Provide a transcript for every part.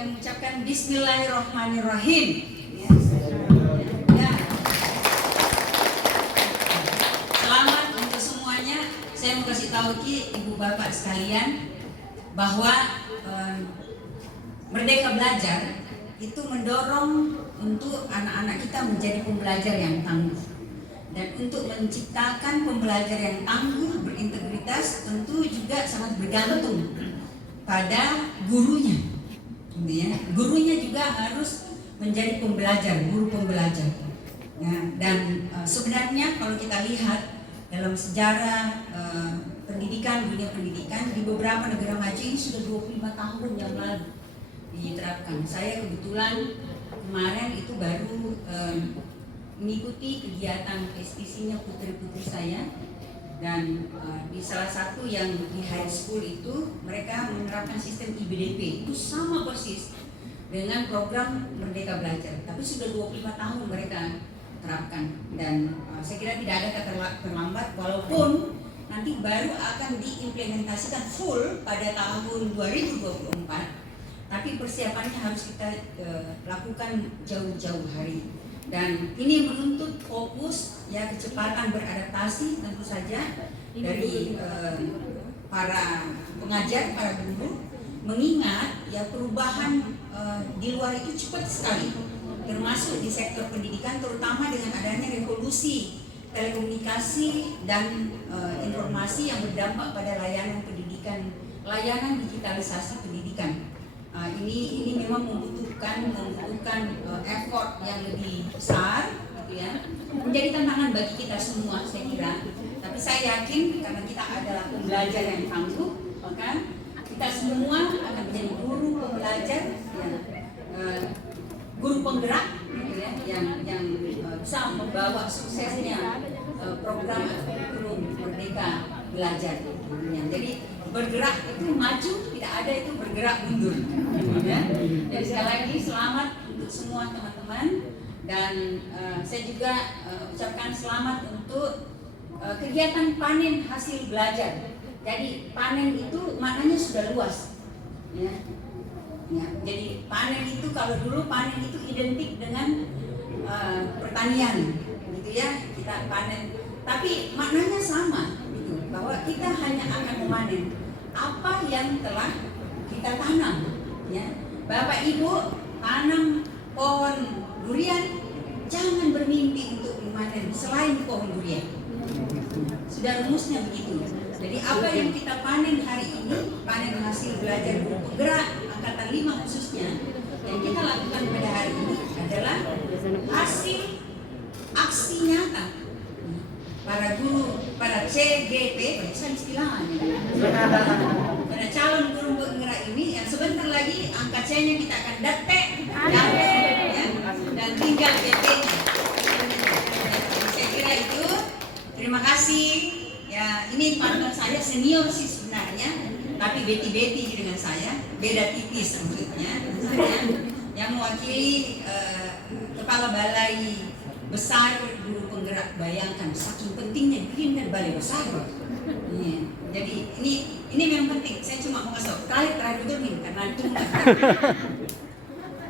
dengan mengucapkan Bismillahirrahmanirrahim. Ya. Selamat untuk semuanya. Saya mau kasih tahu ibu bapak sekalian bahwa Merdeka Belajar itu mendorong untuk anak-anak kita menjadi pembelajar yang tangguh. Dan untuk menciptakan pembelajar yang tangguh, berintegritas, tentu juga sangat bergantung pada gurunya. Ya, gurunya juga harus menjadi pembelajar, guru pembelajar. Ya, dan sebenarnya kalau kita lihat dalam sejarah pendidikan, dunia pendidikan di beberapa negara maju ini sudah 25 tahun yang lalu diterapkan. Saya kebetulan kemarin itu baru mengikuti kegiatan prestisinya putri-putri saya, dan di salah satu yang di high school itu mereka menerapkan sistem IBDP itu sama persis dengan program Merdeka Belajar, tapi sudah 25 tahun mereka terapkan, dan saya kira tidak ada kata terlambat walaupun nanti baru akan diimplementasikan full pada tahun 2024, tapi persiapannya harus kita lakukan jauh-jauh hari. Dan ini menuntut fokus ya, kecepatan beradaptasi tentu saja dari para pengajar, para guru, mengingat ya perubahan di luar itu cepat sekali, termasuk di sektor pendidikan, terutama dengan adanya revolusi telekomunikasi dan informasi yang berdampak pada layanan pendidikan, layanan digitalisasi pendidikan. Ini memang membutuhkan effort yang lebih besar, gitu ya. Menjadi tantangan bagi kita semua, saya kira. Tapi saya yakin karena kita adalah pembelajar yang tangguh, maka kita semua akan menjadi guru pembelajar, ya, guru penggerak, gitu ya, yang bisa membawa suksesnya program kurikulum Merdeka Belajar. Ya. Jadi bergerak itu maju, tidak ada itu bergerak mundur. Ya. Jadi sekali lagi selamat untuk semua teman-teman, dan saya juga ucapkan selamat untuk kegiatan panen hasil belajar. Jadi panen itu maknanya sudah luas. Ya. Ya. Jadi panen itu, kalau dulu panen itu identik dengan pertanian, gitu ya, kita panen. Tapi maknanya sama, gitu, bahwa kita hanya akan memanen apa yang telah kita tanam. Ya. Bapak Ibu tanam pohon durian, jangan bermimpi untuk memanen selain pohon durian. Sudah rumusnya begitu. Jadi apa yang kita panen hari ini, panen hasil belajar guru penggerak angkatan 5 khususnya, yang kita lakukan pada hari ini adalah hasil aksi nyata para guru, para CGP, bahasa istilahnya, para calon guru penggerak ini, yang sebentar lagi angka C-nya kita akan dapat, ya, dan tinggal GP-nya. Saya kira itu. Terima kasih. Ya, ini partner saya senior sih sebenarnya, tapi beti-beti dengan saya, beda tipis maksudnya. Yang mewakili kepala balai besar guru penggerak, bayangkan saking pentingnya bikin balai besar. Ya, jadi ini memang penting. Saya cuma mau kasih tahu terakhir dulu karena itu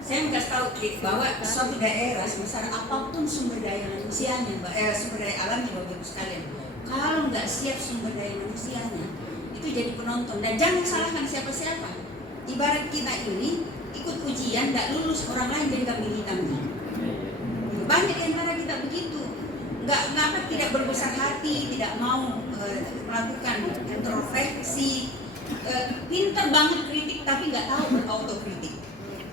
saya mau kasih tahu bahwa suatu daerah sebesar apapun sumber daya manusianya, sumber daya alamnya, Bapak Ibu sekalian, kalau nggak siap sumber daya manusianya, itu jadi penonton. Dan jangan salahkan siapa-siapa. Ibarat kita ini ikut ujian, nggak lulus, orang lain jadi kambing hitamnya. Banyak di antara kita begitu, nggak tidak berbesar hati, tidak mau melakukan introspeksi, pintar banget kritik tapi nggak tahu berauto-kritik.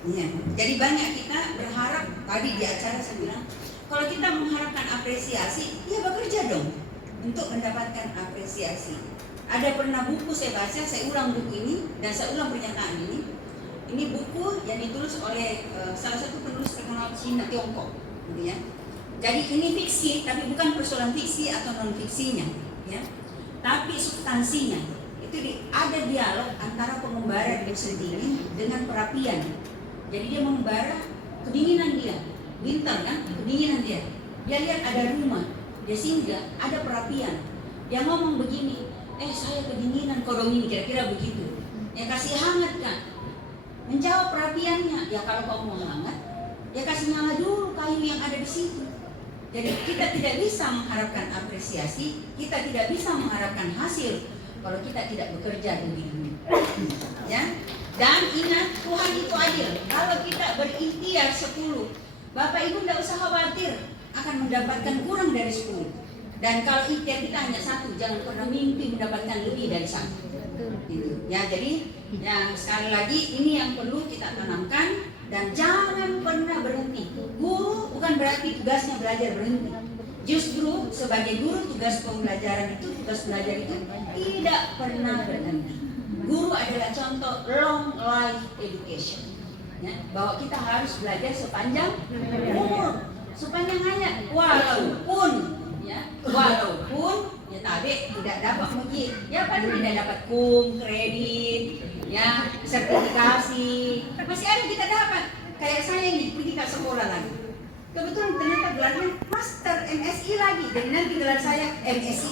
Ya. Jadi banyak kita berharap, tadi di acara saya bilang, kalau kita mengharapkan apresiasi, ya bekerja dong untuk mendapatkan apresiasi. Ada pernah buku saya baca, saya ulang buku ini dan saya ulang pernyataan ini. Ini buku yang ditulis oleh salah satu penulis terkenal Cina Tiongkok. Ya. Jadi ini fiksi, tapi bukan persoalan fiksi atau non fiksinya, ya. Tapi substansinya itu ada dialog antara pengembara itu sendiri dengan perapian. Jadi dia mengembara kedinginan dia, winter kan, kedinginan dia. Dia lihat ada rumah, dia singgah, ada perapian. Dia ngomong begini, saya kedinginan, kodong ini kira-kira begitu. Yang kasih hangat kan? menjawab perapiannya. Ya kalau kamu mau hangat, ya kasih nyala dulu kayu yang ada di situ. Jadi kita tidak bisa mengharapkan apresiasi, kita tidak bisa mengharapkan hasil kalau kita tidak bekerja lebih dulu. Ya. Dan ingat, Tuhan itu adil. Kalau kita berikhtiar 10, Bapak Ibu tidak usah khawatir akan mendapatkan kurang dari 10. Dan kalau ikhtiar kita hanya 1, jangan pernah mimpi mendapatkan lebih dari 1. Gitu. Ya, jadi yang sekali lagi ini yang perlu kita tanamkan. Dan jangan pernah berhenti. Guru bukan berarti tugasnya belajar berhenti. Justru sebagai guru tugas pembelajaran itu, tugas belajar itu tidak pernah berhenti. Guru adalah contoh long life education. Ya, bahwa kita harus belajar sepanjang umur, sepanjang hayat. Walaupun ya tadi tidak dapat uji, ya paling tidak dapat kredit, ya sertifikasi, masih ada kita dapat. Kayak saya ini pergi ke sekolah lagi, kebetulan ternyata gelarnya Master MSI lagi, jadi nanti gelar saya MSI.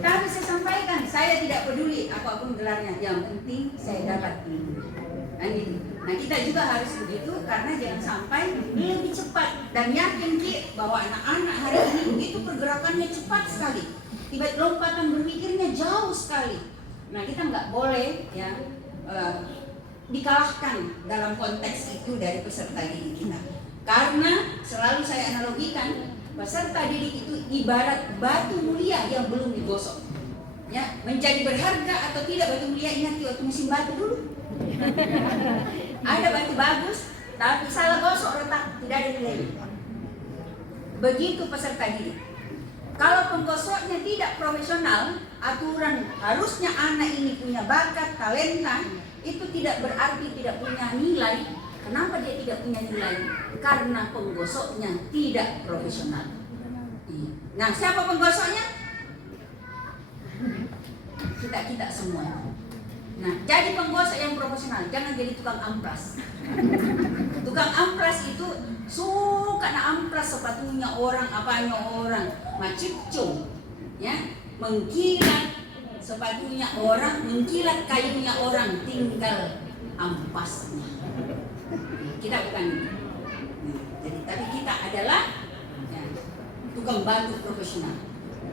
Tapi saya sampaikan, saya tidak peduli apapun gelarnya, yang penting saya dapat ini. Nah kita juga harus begitu, karena jangan sampai lebih cepat. Dan yakin Ki bahwa anak-anak hari ini begitu pergerakannya cepat sekali, tiba-tiba lompatan berpikirnya jauh sekali. Nah kita nggak boleh ya dikalahkan dalam konteks itu dari peserta didik kita. Karena selalu saya analogikan, peserta didik itu ibarat batu mulia yang belum digosok. Ya, menjadi berharga atau tidak batu mulia, ingat waktu musim batu dulu. Ada batu bagus, tapi salah gosok retak, tidak ada nilainya. Begitu peserta didik. Kalau penggosoknya tidak profesional, aturan harusnya anak ini punya bakat, talenta, itu tidak berarti tidak punya nilai. Kenapa dia tidak punya nilai? Karena penggosoknya tidak profesional. Nah, siapa penggosoknya? Kita semua. Nah, jadi penggosok yang profesional, jangan jadi tukang amplas. Tukang amplas itu suka amplas sepatunya orang, apanya orang, macicung, ya, mengkilat sepatunya orang, mengkilat kayunya orang, tinggal ampasnya. Kita bukan itu. Jadi, tapi kita adalah ya, tukang batu profesional,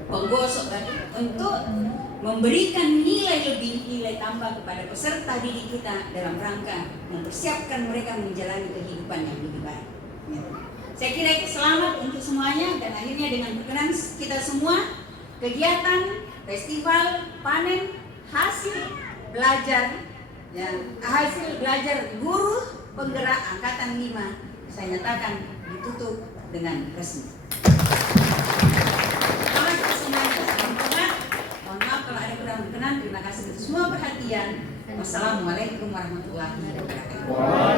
penggosok batu untuk memberikan nilai lebih, nilai tambah kepada peserta didik kita dalam rangka mempersiapkan mereka menjalani kehidupan yang lebih baik. Ya. Saya kira itu selamat untuk semuanya, dan akhirnya dengan berkenan kita semua, kegiatan festival panen hasil belajar, ya, hasil belajar guru penggerak angkatan 5 saya nyatakan ditutup dengan resmi. Selamat semuanya, salam hormat. Mohon maaf kalau ada kurang berkenan. Terima kasih untuk semua perhatian. Wassalamualaikum warahmatullahi wabarakatuh.